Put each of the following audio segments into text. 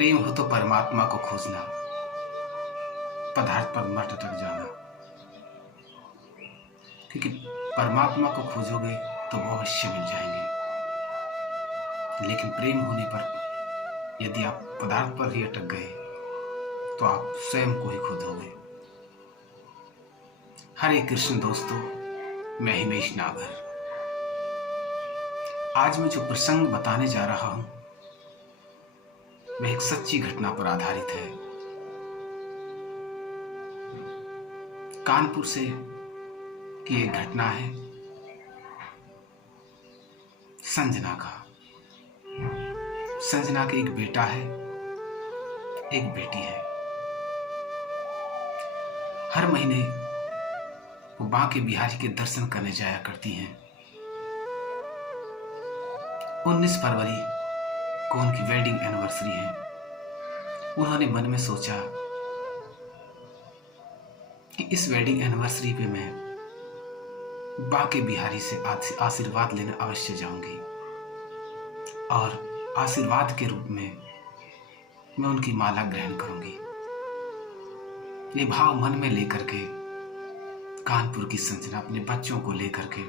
प्रेम हो तो परमात्मा को खोजना, पदार्थ पर मत अटक जाना, क्योंकि परमात्मा को खोजोगे तो वो अवश्य मिल जाएंगे। लेकिन प्रेम होने पर यदि आप पदार्थ पर ही अटक गए तो आप स्वयं को ही खो दोगे। हरे कृष्ण दोस्तों, मैं हिमेश नागर। आज मैं जो प्रसंग बताने जा रहा हूं वह एक सच्ची घटना पर आधारित है। कानपुर से की एक घटना है। संजना के एक बेटा है, एक बेटी है। हर महीने वो बांके बिहारी के दर्शन करने जाया करती हैं। 19 फरवरी को उनकी वेडिंग एनिवर्सरी है। उन्होंने मन में सोचा कि इस वेडिंग एनिवर्सरी पे मैं बांके बिहारी से आशीर्वाद लेने अवश्य जाऊंगी और आशीर्वाद के रूप में मैं उनकी माला ग्रहण करूंगी। ये भाव मन में लेकर के कानपुर की संजना अपने बच्चों को लेकर के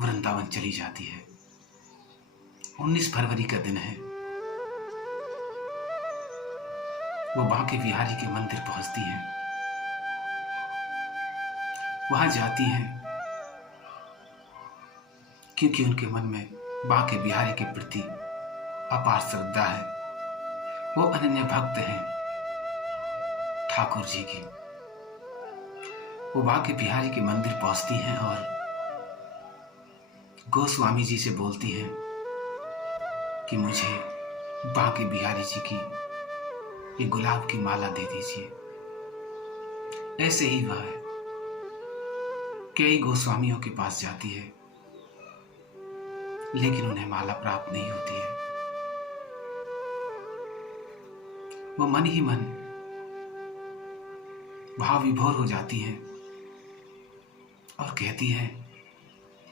वृंदावन चली जाती है। 19 फरवरी का दिन है। वो बांके बिहारी के मंदिर पहुंचती हैं। वहां जाती हैं क्योंकि उनके मन में बांके बिहारी के प्रति अपार श्रद्धा है। वो अनन्य भक्त हैं ठाकुर जी की। वो बांके बिहारी के मंदिर पहुंचती हैं और गोस्वामी जी से बोलती हैं कि मुझे बांके बिहारी जी की ये गुलाब की माला दे दीजिए। ऐसे ही वह कई गोस्वामियों के पास जाती है, लेकिन उन्हें माला प्राप्त नहीं होती है। वो मन ही मन भाव विभोर हो जाती है और कहती है,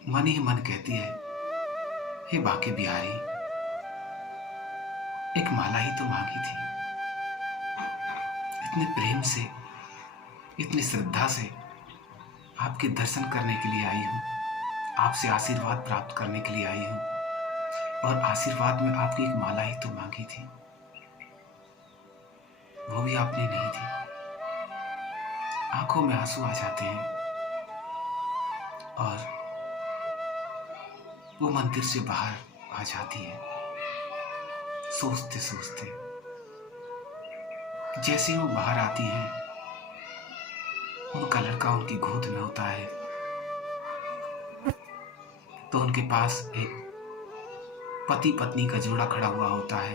मन ही मन कहती है, हे बांके बिहारी, एक माला ही तो मांगी थी। इतने प्रेम से, इतनी श्रद्धा से आपके दर्शन करने के लिए आई हूं, आपसे आशीर्वाद प्राप्त करने के लिए आई हूं और आशीर्वाद में आपकी एक माला ही तो मांगी थी, वो भी आपने नहीं दी। आंखों में आंसू आ जाते हैं और वो मंदिर से बाहर आ जाती है। सोचते सोचते जैसे ही वो बाहर आती हैं, उनका लड़का उनकी गोद में होता है। तो उनके पास एक पति पत्नी का जोड़ा खड़ा हुआ होता है।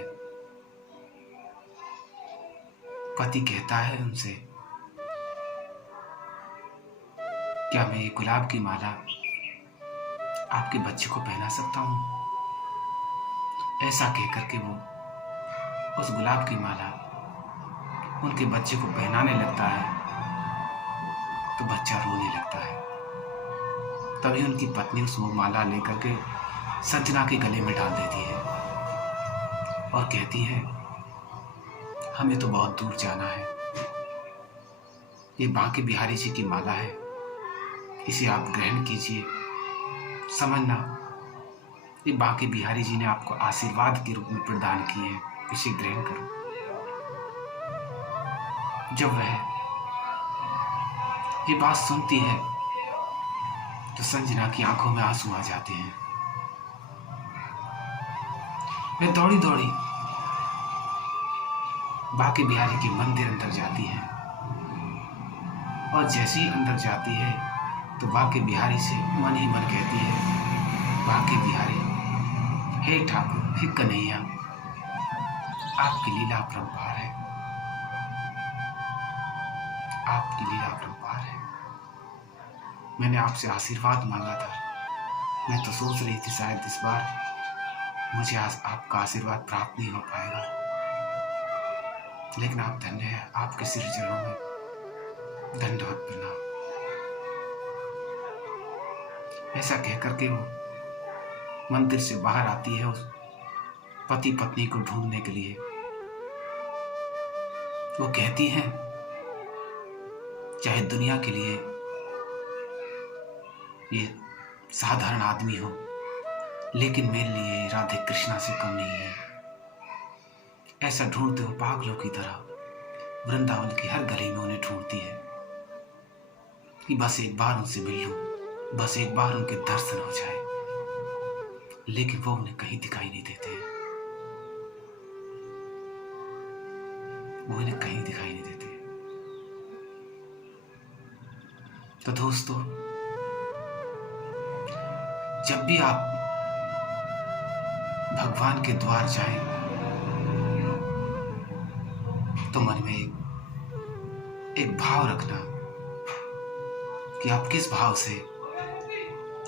पति कहता है उनसे, क्या मैं ये गुलाब की माला आपके बच्चे को पहना सकता हूं? ऐसा कहकर के वो उस गुलाब की माला उनके बच्चे को पहनाने लगता है तो बच्चा रोने लगता है। तभी उनकी पत्नी उस माला लेकर के संजना के गले में डाल देती है और कहती है, हमें तो बहुत दूर जाना है। ये बांके बिहारी जी की माला है, इसे आप ग्रहण कीजिए। समझना, ये बांके बिहारी जी ने आपको आशीर्वाद के रूप में प्रदान किए हैं, इसे ग्रहण करो। जब वह ये बात सुनती है तो संजना की आंखों में आंसू आ जाते हैं। वह दौड़ी दौड़ी बांके बिहारी के मंदिर अंदर जाती है और जैसे ही अंदर जाती है तो बांके बिहारी से मन ही मन कहती है, बांके बिहारी, हे ठाकुर, हे कन्हैया, आपकी लीला अपरंपार है, आपकी लीला अपरंपार है। मैंने आपसे आशीर्वाद मांगा था। मैं तो सोच रही थी शायद इस बार मुझे आपका आशीर्वाद प्राप्त नहीं हो पाएगा, लेकिन आप धन्य हैं। आपके सिर चरणों में दंडवत प्रणाम। ऐसा कहकर के वो मंदिर से बाहर आती है उस पति पत्नी को ढूंढने के लिए। वो कहती हैं, चाहे दुनिया के लिए ये साधारण आदमी हो, लेकिन मेरे लिए राधे कृष्णा से कम नहीं है। ऐसा ढूंढते हो पागलों की तरह वृंदावन की हर गली में उन्हें ढूंढती है कि बस एक बार उनसे मिल लूं, बस एक बार उनके दर्शन हो जाए, लेकिन वो उन्हें कहीं दिखाई नहीं देते। वो उन्हें कहीं दिखाई नहीं देते। तो दोस्तों, जब भी आप भगवान के द्वार जाएं, तो मन में एक भाव रखना कि आप किस भाव से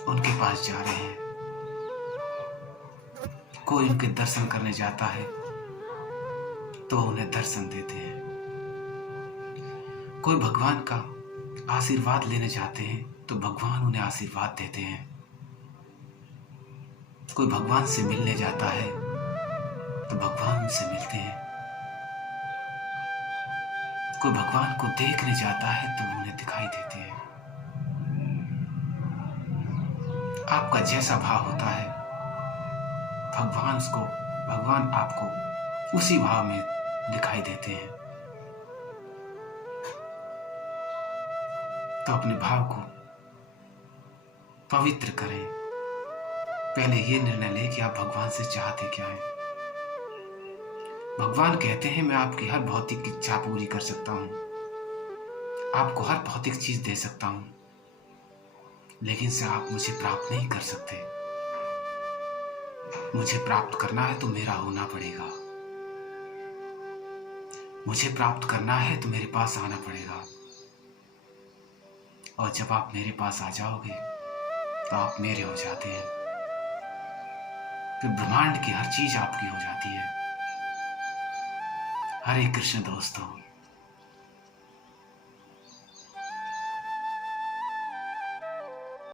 उनके पास जा रहे हैं। कोई उनके दर्शन करने जाता है तो उन्हें दर्शन देते हैं। कोई भगवान का आशीर्वाद लेने जाते हैं तो भगवान उन्हें आशीर्वाद देते हैं। कोई भगवान से मिलने जाता है तो भगवान उनसे मिलते हैं। कोई भगवान को देखने जाता है तो उन्हें दिखाई देते हैं। आपका जैसा भाव होता है, भगवान आपको उसी भाव में दिखाई देते हैं। तो अपने भाव को पवित्र करें। पहले ये निर्णय लें कि आप भगवान से चाहते क्या हैं। भगवान कहते हैं, मैं आपकी हर भौतिक इच्छा पूरी कर सकता हूं, आपको हर भौतिक चीज दे सकता हूं, लेकिन से आप मुझे प्राप्त नहीं कर सकते। मुझे प्राप्त करना है तो मेरा होना पड़ेगा। मुझे प्राप्त करना है तो मेरे पास आना पड़ेगा। और जब आप मेरे पास आ जाओगे तो आप मेरे हो जाते हैं। फिर ब्रह्मांड की हर चीज आपकी हो जाती है। हरे कृष्ण दोस्तों।